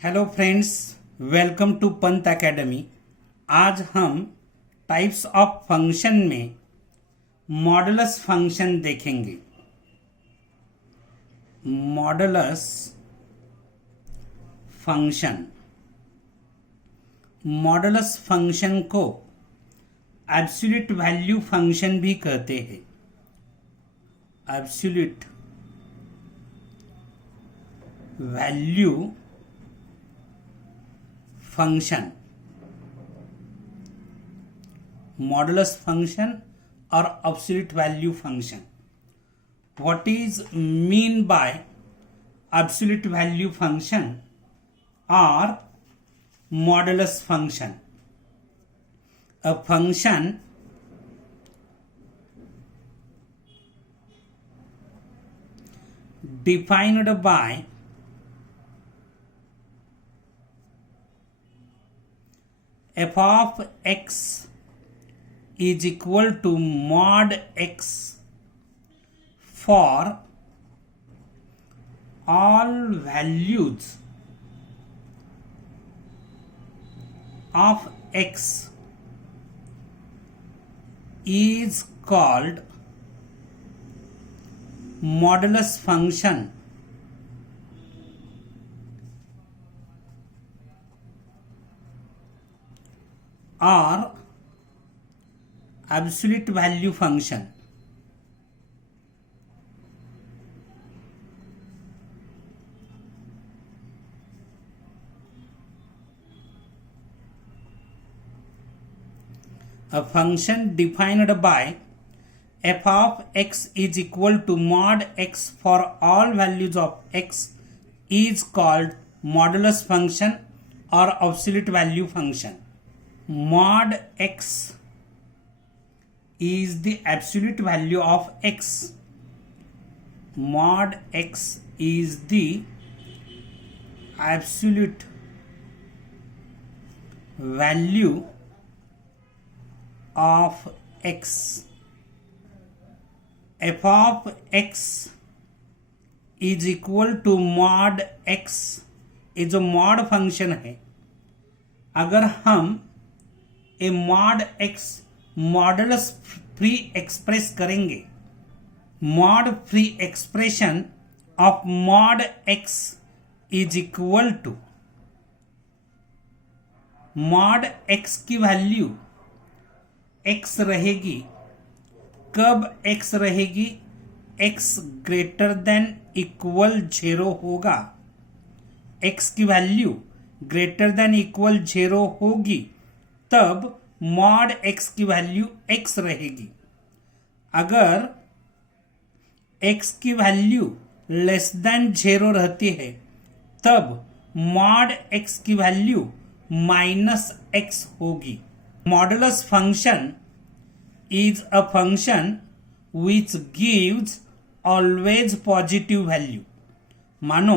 Hello friends, welcome to Pant academy. आज हम types of function में मॉडुलस फंक्शन देखेंगे। मॉडुलस फंक्शन मॉडुलस फंक्शन को एब्सोल्यूट वैल्यू फंक्शन भी कहते हैं। Absolute value function, modulus function और absolute value function. What is mean by absolute value function और modulus function? A function defined by f of x is equal to mod x for all values of x is called modulus function or absolute value function. A function defined by f of x is equal to mod x for all values of x is called modulus function or absolute value function. Mod x is the absolute value of x. Mod x is the absolute value of x. f of x is equal to mod x, ये जो mod function है, अगर हम a mod x modulus free express करेंगे, mod free expression of mod x is equal to mod x की value x रहेगी। कब x रहेगी? एक्स ग्रेटर देन इक्वल 0 होगा। एक्स की वैल्यू ग्रेटर देन इक्वल 0 होगी तब मॉड एक्स की वैल्यू एक्स रहेगी। अगर एक्स की वैल्यू लेस देन 0 रहती है तब मॉड एक्स की वैल्यू माइनस एक्स होगी। Modulus function is a function which gives always positive value. मानो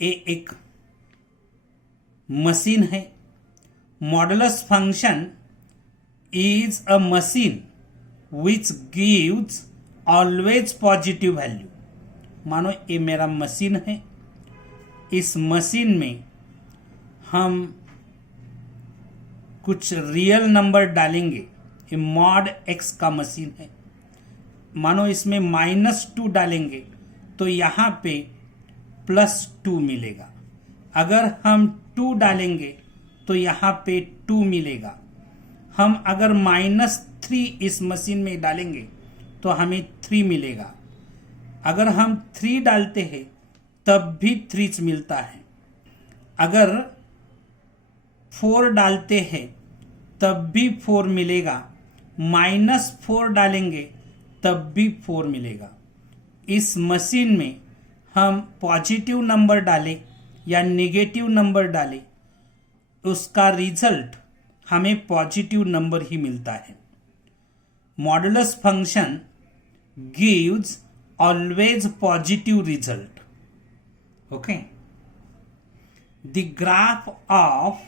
ये एक मशीन है। Modulus function is a machine which gives always positive value. मानो ये मेरा मशीन है। इस मशीन में हम कुछ रियल नंबर डालेंगे। ये मॉड एक्स का मशीन है। मानो इसमें -2 डालेंगे तो यहाँ पे +2 मिलेगा। अगर हम 2 डालेंगे तो यहाँ पे 2 मिलेगा। हम अगर -3 इस मशीन में डालेंगे तो हमें 3 मिलेगा। अगर हम 3 डालते हैं तब भी 3 मिलता है। अगर 4 डालते हैं तब भी 4 मिलेगा। -4 डालेंगे तब भी 4 मिलेगा। इस मशीन में हम पॉजिटिव नंबर डालें या नेगेटिव नंबर डालें, उसका रिजल्ट हमें पॉजिटिव नंबर ही मिलता है। Modulus function gives always positive result. Okay, the graph of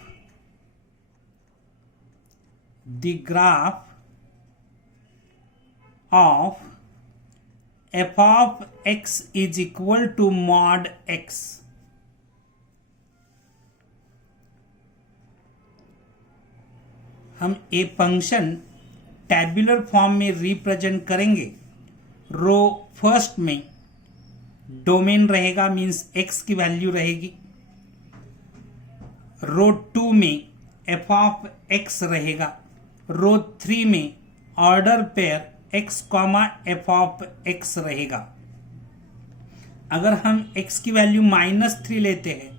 f of x is equal to mod x हम ए फंक्शन टैब्यूलर फॉर्म में रिप्रेजेंट करेंगे। रो फर्स्ट में डोमेन रहेगा, मीन्स एक्स की value रहेगी। रो 2 में एफ ऑफ एक्स रहेगा। रो 3 में order pair x comma F of x रहेगा। अगर हम x की वैल्यू -3 लेते हैं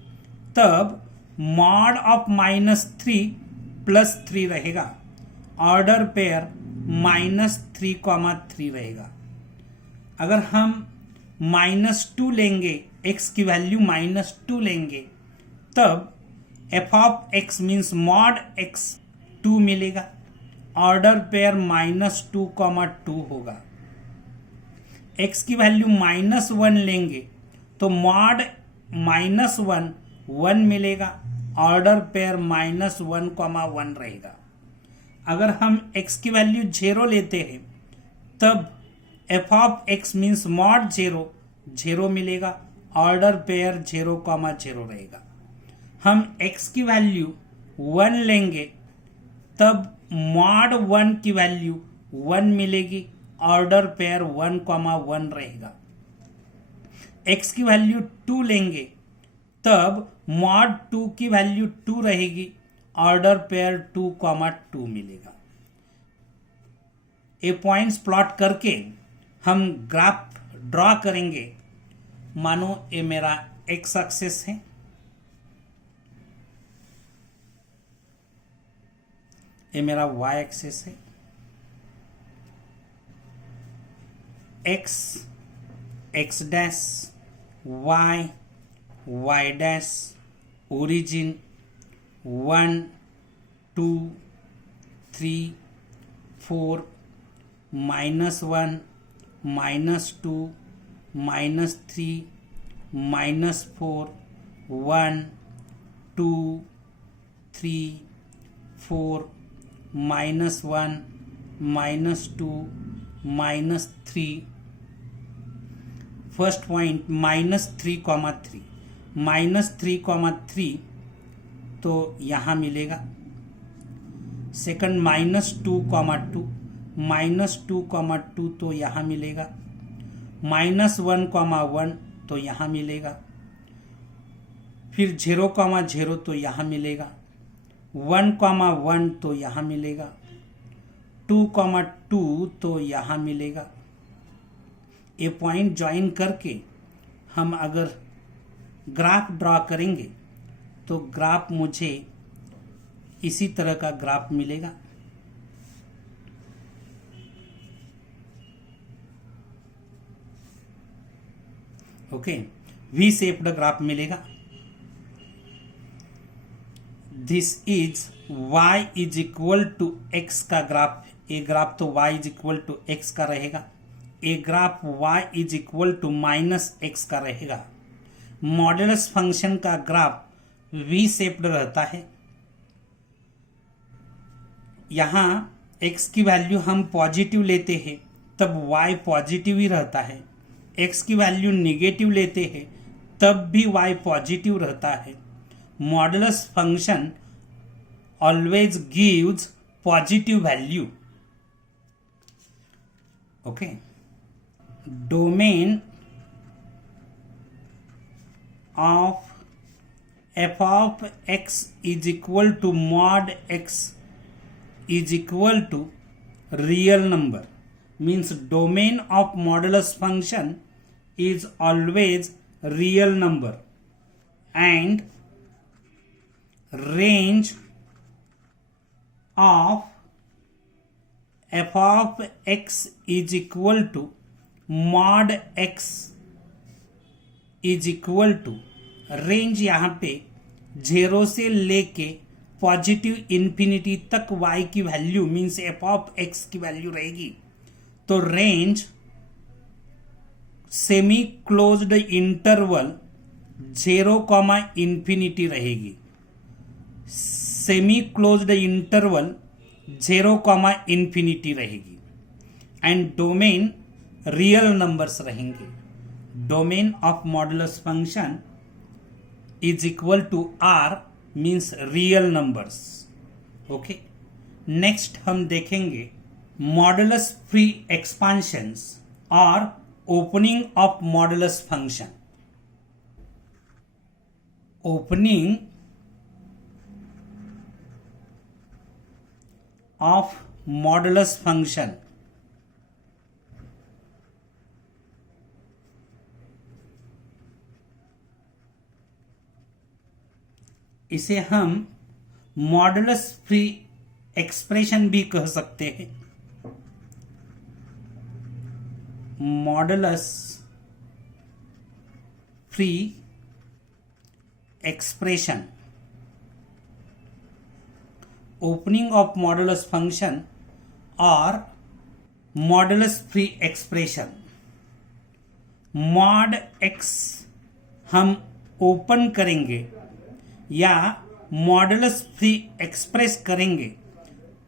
तब मॉड ऑफ -3 +3 रहेगा। ऑर्डर पेयर -3, रहेगा। अगर हम -2 लेंगे, x की वैल्यू -2 लेंगे, तब F of x means mod x 2 मिलेगा। ऑर्डर पेयर -2, 2 होगा। x की वैल्यू -1 लेंगे तो मॉड -1 1 मिलेगा। ऑर्डर पेयर -1, 1 रहेगा। अगर हम x की वैल्यू 0 लेते हैं तब F of x means mod 0, 0 मिलेगा। ऑर्डर पेयर 0, 0 रहेगा। हम x की वैल्यू 1 लेंगे तब मॉड 1 की वैल्यू 1 मिलेगी। ऑर्डर पेयर 1, 1 रहेगा। x की वैल्यू 2 लेंगे तब मॉड 2 की वैल्यू 2 रहेगी। ऑर्डर पेयर 2, 2 मिलेगा। ये पॉइंट्स प्लॉट करके हम ग्राफ ड्रॉ करेंगे। मानो ये मेरा x एक्सिस है, ये मेरा y एक्सिस है। x, x dash, y, y dash, origin 1, 2, 3, 4, -1, -2, -3, -4, 1, 2, 3, 4, -1, -2, -3। First point -3, -3, तो यहाँ मिलेगा। सेकंड -2, -2, तो यहाँ मिलेगा। -1, 1 तो यहाँ मिलेगा। फिर 0, 0 तो यहाँ मिलेगा। 1, 1 तो यहाँ मिलेगा। 2, 2 तो यहाँ मिलेगा। ये पॉइंट ज्वाइन करके हम अगर ग्राफ ड्रॉ करेंगे तो ग्राफ मुझे इसी तरह का ग्राफ मिलेगा। ओके, वी शेप्ड ग्राफ मिलेगा। This is y is equal to x का ग्राफ। ए ग्राफ तो y is equal to x का रहेगा। A graph y is equal to -x का रहेगा। मॉडुलस फंक्शन का ग्राफ वी शेप्ड रहता है। यहाँ x की वैल्यू हम पॉजिटिव लेते हैं तब y पॉजिटिव ही रहता है। x की वैल्यू निगेटिव लेते हैं तब भी y पॉजिटिव रहता है। Modulus function always gives positive value. Okay, domain of f of x is equal to mod x is equal to real number, means domain of modulus function is always real number, and range of f of x is equal to mod x is equal to, range यहाँ पे 0 से लेके positive infinity तक y की value means f of x की value रहेगी। तो range semi closed interval 0, infinity रहेगी। सेमी क्लोज्ड इंटरवल 0, इन्फिनिटी रहेगी। एंड डोमेन रियल नंबर्स रहेंगे। Domain of modulus function is equal to R, means real numbers. Okay, next हम देखेंगे modulus free expansions और opening of modulus function. Opening of modulus function. इसे हम modulus free expression भी कह सकते हैं। Modulus free expression, opening of modulus function और modulus free expression. Mod x हम ओपन करेंगे या मॉडुलस फ्री एक्सप्रेस करेंगे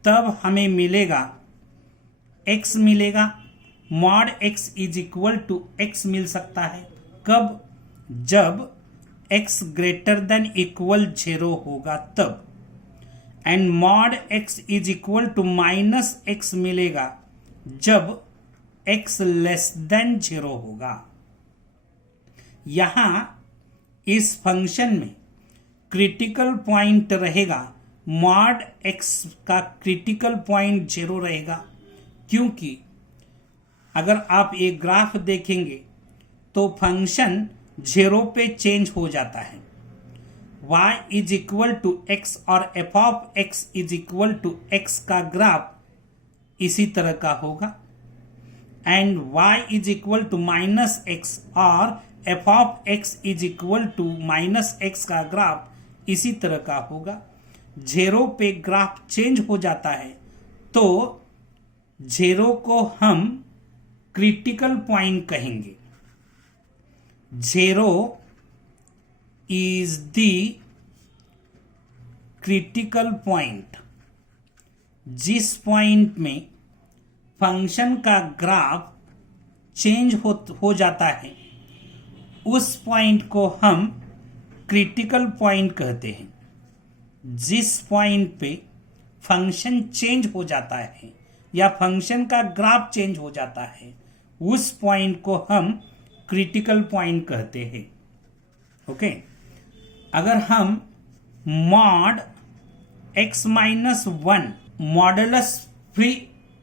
तब हमें मिलेगा x मिलेगा। Mod x is equal to x मिल सकता है कब? जब x ग्रेटर देन इक्वल 0 होगा तब। And mod x is equal to minus x मिलेगा जब x लेस देन 0 होगा। यहां इस फंक्शन में क्रिटिकल पॉइंट रहेगा, मॉड x का क्रिटिकल पॉइंट 0 रहेगा, क्योंकि अगर आप एक ग्राफ देखेंगे तो फंक्शन 0 पे चेंज हो जाता है। y is equal to x और f of x is equal to x का ग्राफ इसी तरह का होगा। And y is equal to minus x और f of x is equal to minus x का ग्राफ इसी तरह का होगा। 0 पे ग्राफ चेंज हो जाता है तो 0 को हम क्रिटिकल पॉइंट कहेंगे। 0 इज द क्रिटिकल पॉइंट। जिस पॉइंट में फंक्शन का ग्राफ चेंज हो जाता है उस पॉइंट को हम क्रिटिकल पॉइंट कहते हैं। जिस पॉइंट पे फंक्शन चेंज हो जाता है या फंक्शन का ग्राफ चेंज हो जाता है उस पॉइंट को हम क्रिटिकल पॉइंट कहते हैं। ओके, अगर हम mod x minus 1 modulus free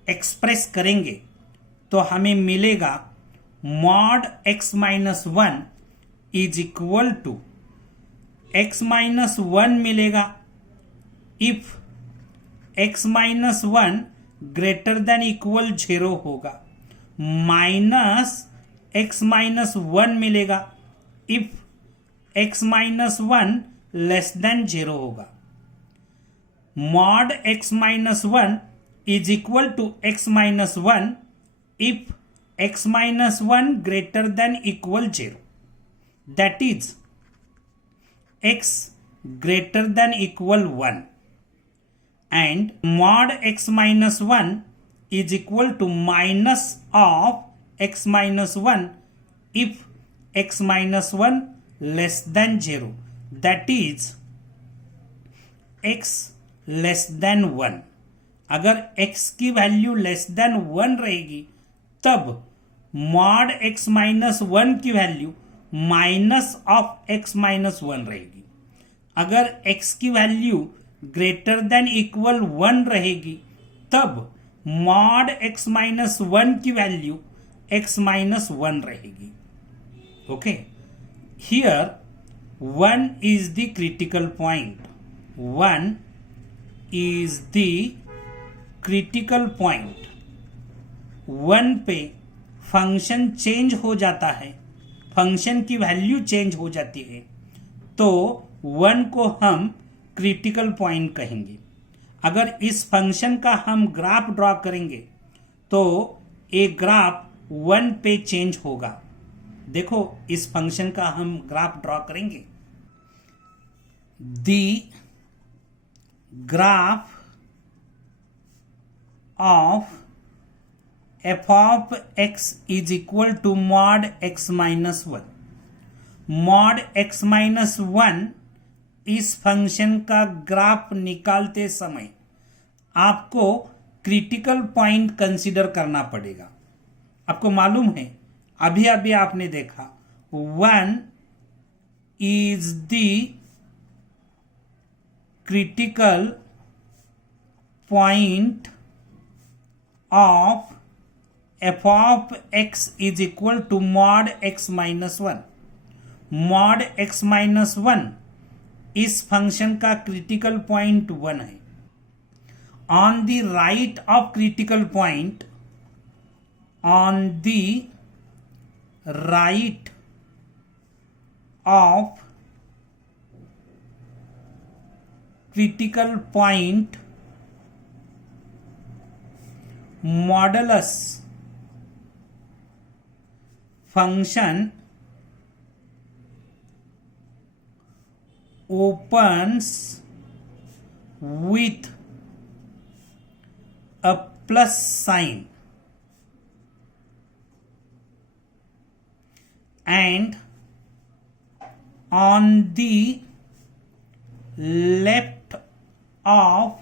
express करेंगे तो हमें मिलेगा mod x minus 1 is equal to x minus 1 मिलेगा if x minus 1 greater than equal 0 होगा, माइनस x माइनस 1 मिलेगा if x minus 1 less than 0 होगा। Mod x minus 1 is equal to x minus 1 if x minus 1 greater than equal 0, that is x greater than equal 1, and mod x minus 1 is equal to minus of x minus 1 if x minus 1 less than 0, that is x less than 1। अगर x की value less than 1 रहेगी तब mod x minus 1 की value minus of x minus 1 रहेगी। अगर x की value greater than equal 1 रहेगी तब मॉड x माइनस 1 की वैल्यू x माइनस 1 रहेगी। Okay, here 1 is the critical point. 1 is the critical point. 1 पे फंक्शन चेंज हो जाता है, फंक्शन की वैल्यू चेंज हो जाती है तो 1 को हम क्रिटिकल पॉइंट कहेंगे। अगर इस फंक्शन का हम ग्राफ ड्रॉ करेंगे तो एक ग्राफ 1 पे चेंज होगा। देखो इस फंक्शन का हम ग्राफ ड्रॉ करेंगे। The graph of f of x is equal to mod x minus 1। mod x minus 1 इस फंक्शन का ग्राफ निकालते समय आपको क्रिटिकल पॉइंट कंसीडर करना पड़ेगा। आपको मालूम है अभी अभी आपने देखा 1 is the critical point of f of x is equal to mod x minus 1। mod x minus 1 इस फंक्शन का क्रिटिकल पॉइंट 1 है। On the right of critical point, on the right of critical point modulus function opens with a plus sign and on the left of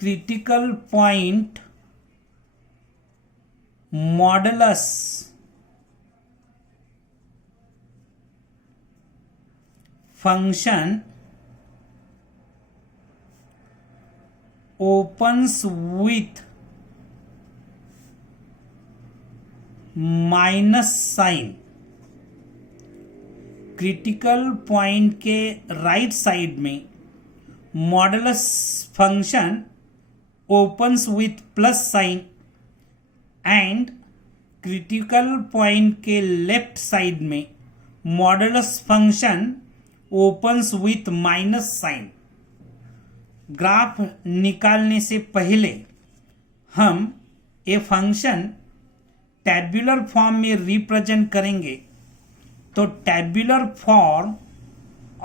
critical point modulus function opens with minus sign. Critical point के right side में modulus function opens with plus sign and critical point के left side में modulus function opens with minus sign. Graph निकालने से पहले हम ये function tabular form में रिप्रेजेंट करेंगे। तो tabular form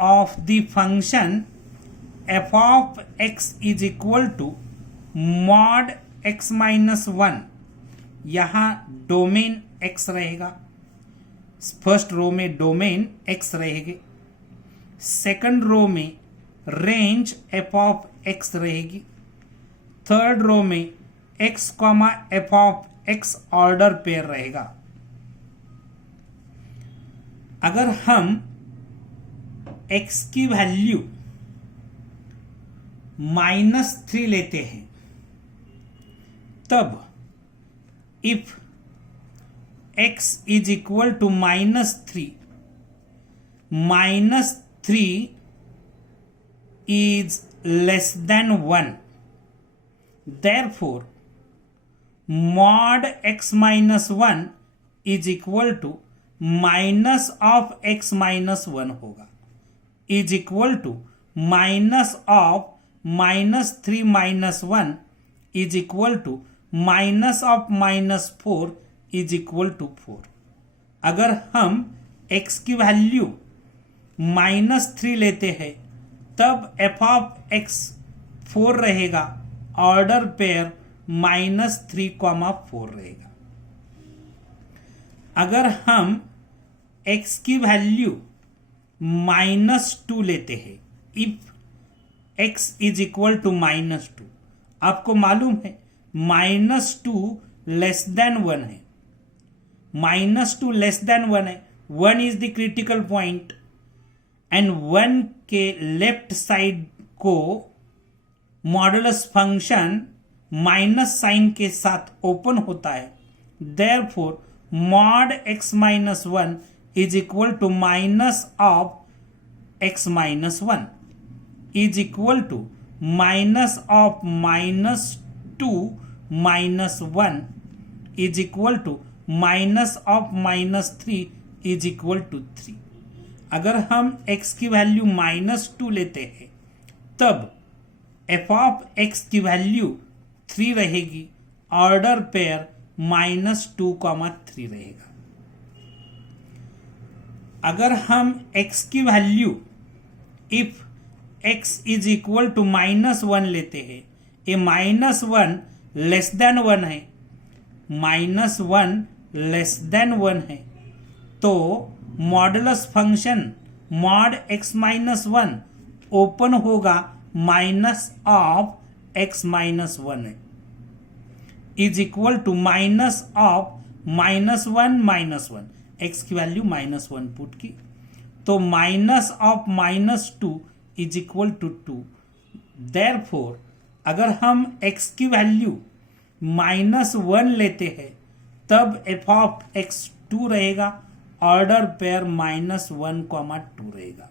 of the function f of x is equal to mod x minus 1। यहाँ डोमेन x रहेगा, फर्स्ट रो में डोमेन x रहेगी, सेकंड रो में रेंज f ऑफ x रहेगी, थर्ड रो में x comma f of x order pair रहेगा। अगर हम x की वैल्यू -3 लेते हैं तब इफ x is equal to -3, -3 is less than 1, therefore mod x minus 1 is equal to minus of x minus 1 होगा, is equal to minus of -3 minus 1 is equal to minus of -4 is equal to 4। अगर हम x की value -3 लेते हैं तब f of x 4 रहेगा, order pair -3,4 रहेगा। अगर हम x की वैल्यू -2 लेते हैं, if x is equal to -2, आपको मालूम है -2 लेस देन 1 है, -2 लेस देन 1 है, 1 is the critical point and 1 के लेफ्ट साइड को मॉडुलस फंक्शन माइनस साइन के साथ ओपन होता है, therefore mod x minus 1 is equal to minus of x minus 1 is equal to minus of -2 minus 1 is equal to minus of -3 is equal to 3। अगर हम x की value -2 लेते हैं तब f ऑफ x की value 3 रहेगी, order pair -2,3 रहेगा। अगर हम x की value if x is equal to -1 लेते हैं, ये -1 लेस देन 1 है, -1 लेस देन 1 है, तो modulus function mod x minus 1 open होगा माइनस ऑफ x माइनस 1 है, is equal to minus of -1 x की वैल्यू -1 पुट की, तो minus of -2 is equal to 2। Therefore अगर हम x की वैल्यू -1 लेते हैं तब f ऑफ x 2 रहेगा, ऑर्डर पेयर -1, 2 रहेगा।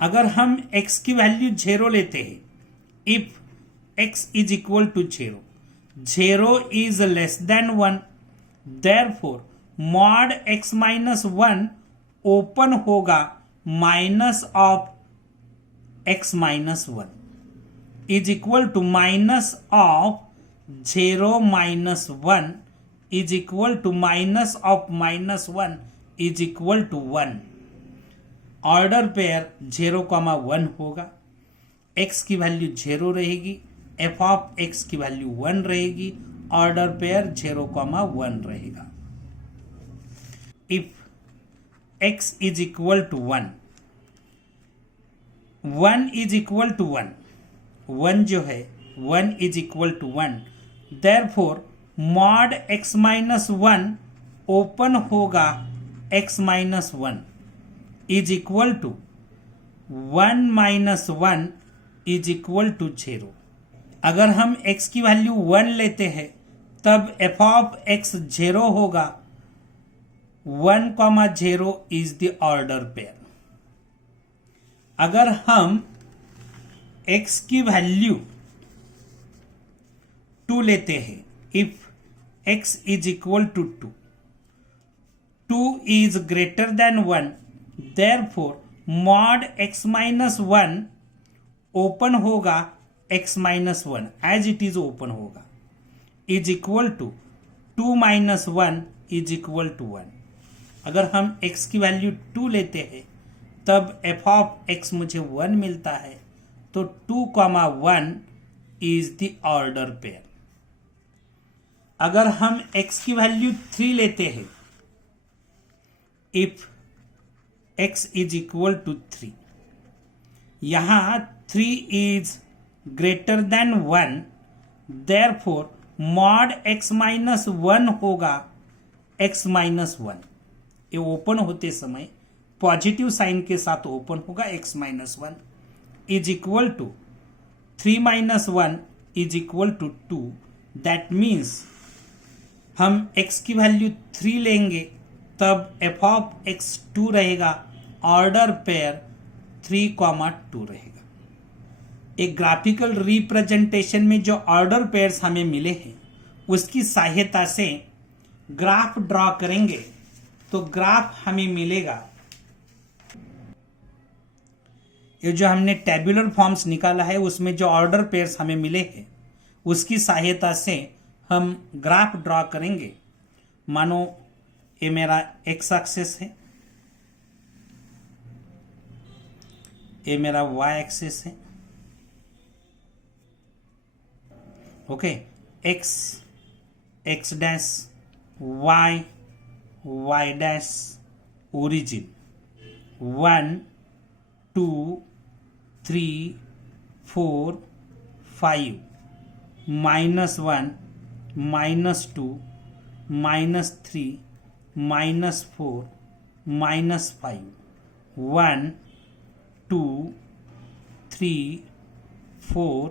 अगर हम x की वैल्यू 0 लेते हैं, if x is equal to 0 is less than 1, therefore mod x minus 1 open होगा minus of x minus 1 is equal to minus of 0 minus 1 is equal to minus of -1 is equal to 1। Order pair 0,1 होगा, x की value 0 रहेगी, f of x की value 1 रहेगी, order pair 0,1 रहेगा। If x is equal to 1 is equal to 1 जो है 1 is equal to 1, therefore mod x minus 1 open होगा x minus 1 is equal to 1 minus 1 is equal to 0। अगर हम x की value 1 लेते हैं तब f ऑफ x 0 होगा, 1,0 इज द ऑर्डर पेयर। अगर हम x की वैल्यू 2 लेते हैं, if x is equal to 2 is greater than 1, therefore mod x minus 1 open होगा x minus 1 as it is open होगा, is equal to 2 minus 1 is equal to 1। अगर हम x की वैल्यू 2 लेते हैं तब f ऑफ x मुझे 1 मिलता है, तो 2,1 इज द ऑर्डर पेयर। अगर हम x की वैल्यू 3 लेते हैं, if x is equal to 3, यहां 3 is greater than 1, therefore mod x minus 1 होगा x माइनस 1। ये ओपन होते समय पॉजिटिव साइन के साथ ओपन होगा, x minus 1 is equal to 3 minus 1 is equal to 2। That means हम x की वैल्यू 3 लेंगे तब f ऑफ x 2 रहेगा, ऑर्डर पेयर 3,2 रहेगा। एक ग्राफिकल रिप्रेजेंटेशन में जो ऑर्डर पेयर्स हमें मिले हैं उसकी सहायता से ग्राफ ड्रॉ करेंगे तो ग्राफ हमें मिलेगा, ये जो हमने टेबुलर फॉर्म्स निकाला है उसमें जो ऑर्डर पेयर्स हमें मिले हैं उसकी सहायता से हम ग्राफ ड्रॉ करेंगे। मानो ये मेरा x एक्सिस है, ये मेरा y एक्सिस है, okay, x dash, y dash, origin 1 2 3 4 5 -1 -2 -3 -4 -5 1 2 3 4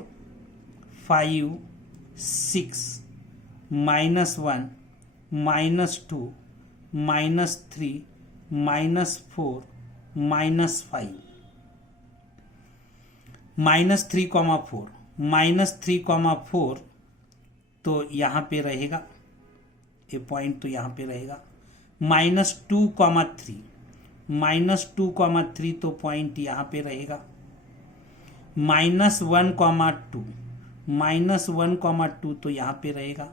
5 6 -1 -2 -3 -4 -5 -3,4 तो यहाँ पे रहेगा, ये पॉइंट तो यहाँ पे रहेगा। -2,3 -2,3 तो पॉइंट यहाँ पे रहेगा। -1,2 तो यहाँ पे रहेगा।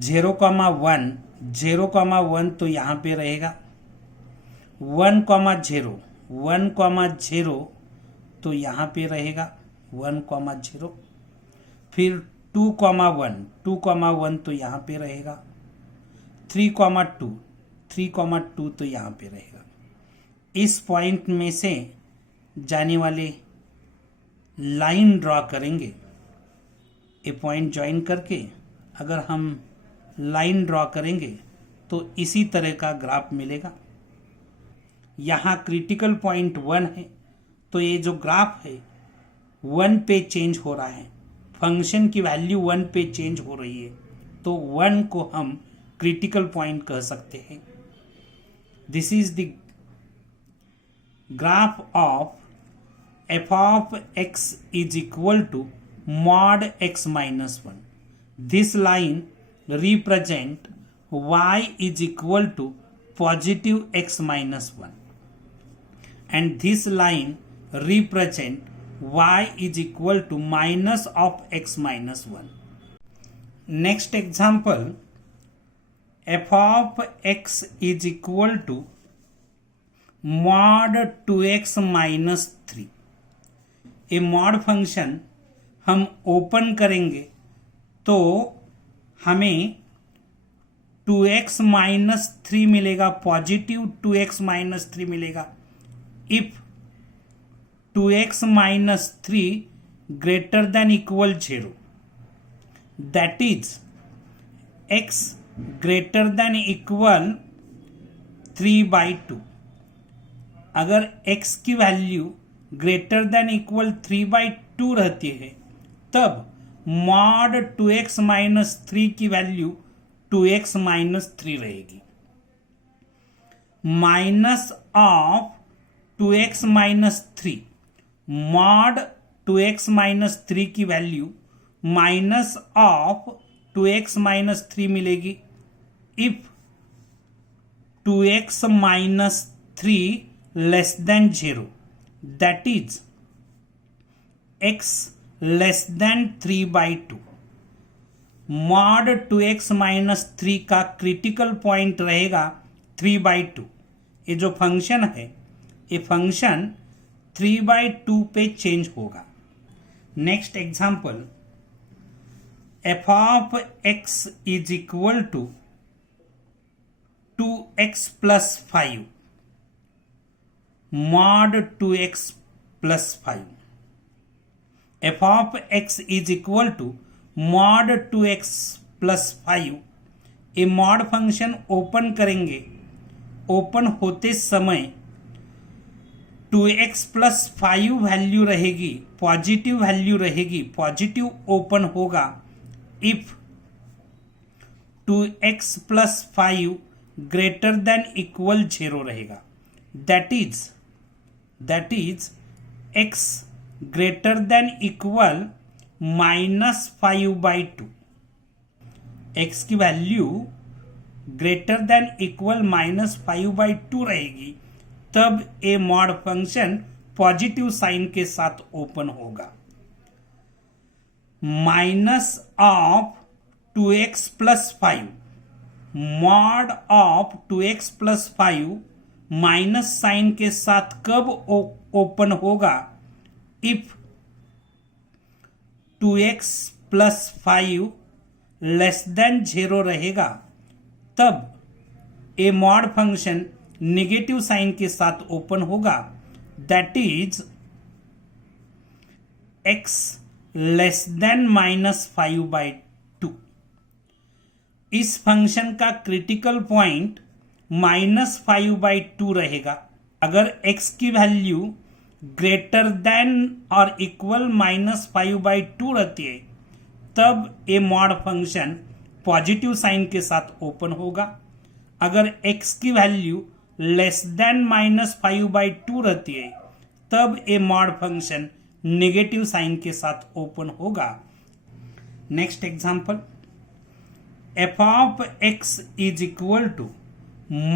0,1 तो यहाँ पे रहेगा। 1,0 तो यहाँ पे रहेगा 1,0। फिर 2,1 तो यहाँ पे रहेगा। 3,2 तो यहाँ पे रहेगा। इस पॉइंट में से जाने वाले लाइन ड्रॉ करेंगे, ए पॉइंट ज्वाइन करके अगर हम लाइन ड्रॉ करेंगे तो इसी तरह का ग्राफ मिलेगा। यहाँ क्रिटिकल पॉइंट 1 है, तो ये जो ग्राफ है 1 पे चेंज हो रहा है, फंक्शन की वैल्यू 1 पे चेंज हो रही है, तो 1 को हम क्रिटिकल पॉइंट कह सकते हैं। This is the graph of f of x is equal to mod x minus 1. This line represent y is equal to positive x minus 1, and this line represent y is equal to minus of x minus 1. Next example, f of x is equal to mod 2x minus 3. A mod function हम open करेंगे तो हमें 2x minus 3 मिलेगा, positive 2x minus 3 मिलेगा if 2x minus 3 greater than equal 0, that is x greater than equal 3/2। अगर x की value greater than equal 3/2 रहती है तब मॉड 2x माइनस 3 की वैल्यू 2x माइनस 3 रहेगी। Minus of 2x minus 3, mod 2x minus 3 की value minus of 2x minus 3 मिलेगी if 2x minus 3 less than 0, that is x less than 3/2। Mod 2x minus 3 का critical point रहेगा 3/2। ये जो function है ये function 3/2 पे चेंज होगा। Next example, f of x is equal to 2x plus 5 mod 2x plus 5। f of x is equal to mod 2x plus 5। A mod function open करेंगे, open होते समय 2x plus 5 वैल्यू रहेगी, positive value रहेगी, positive open होगा if 2x plus 5 greater than equal 0 रहेगा, that is x greater than equal minus 5/2। x की value greater than equal minus 5/2 रहेगी तब a mod function positive sign के साथ open होगा। Minus of 2x plus 5, mod of 2x plus 5 minus sign के साथ कब ओपन होगा if 2x plus 5 less than 0 रहेगा तब a mod function negative sign के साथ ओपन होगा, that is x less than minus 5/2। इस फंक्शन का क्रिटिकल पॉइंट -5/2 रहेगा। अगर x की वैल्यू ग्रेटर देन और इक्वल -5/2 रहती है तब a mod function positive sign के साथ ओपन होगा। अगर x की वैल्यू लेस देन -5/2 रहती है तब a mod function negative sign के साथ ओपन होगा। Next example, f of x is equal to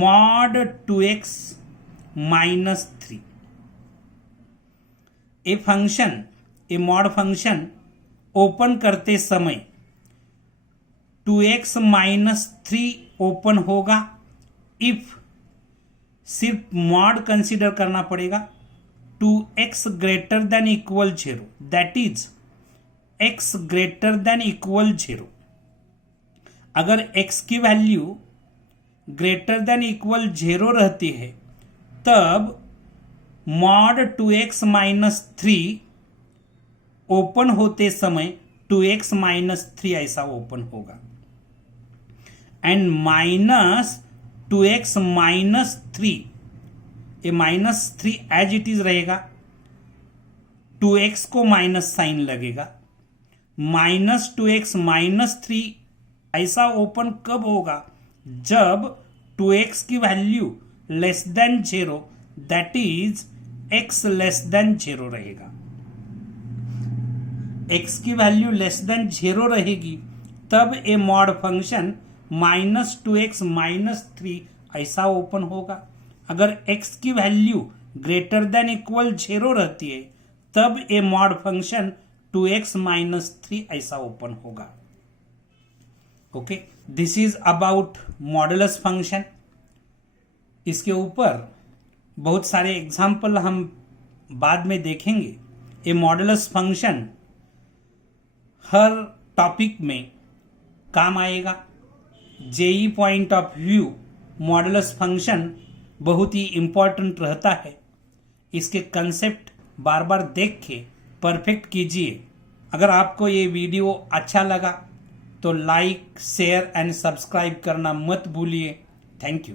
mod 2x minus 3। A function, A mod function open करते समय 2x माइनस 3 ओपन होगा इफ सिर्फ मॉड कंसीडर करना पड़ेगा 2x greater than equal 0, that is x greater than equal 0। अगर x की value greater than equal 0 रहती है तब मॉड 2x माइनस 3 ओपन होते समय 2x माइनस 3 ऐसा ओपन होगा, एंड माइनस 2x माइनस 3, ये माइनस 3 एज इट इज रहेगा, 2x को माइनस साइन लगेगा, माइनस 2x माइनस 3 ऐसा ओपन कब होगा, जब 2x की value less than 0, that is x less than 0 रहेगा। x की वैल्यू लेस देन 0 रहेगी तब a mod function minus 2x minus 3 ऐसा ओपन होगा। अगर x की वैल्यू ग्रेटर देन इक्वल 0 रहती है तब a mod function 2x minus 3 ऐसा ओपन होगा। Okay, this is about modulus function. इसके ऊपर बहुत सारे एग्जाम्पल हम बाद में देखेंगे। ए मॉडुलस फंक्शन हर टॉपिक में काम आएगा। JEE point of view modulus function बहुत ही इंपॉर्टेंट रहता है। इसके कंसेप्ट बार बार देख के परफेक्ट कीजिए। अगर आपको ये वीडियो अच्छा लगा तो लाइक, शेयर एंड सब्सक्राइब करना मत भूलिए। Thank you.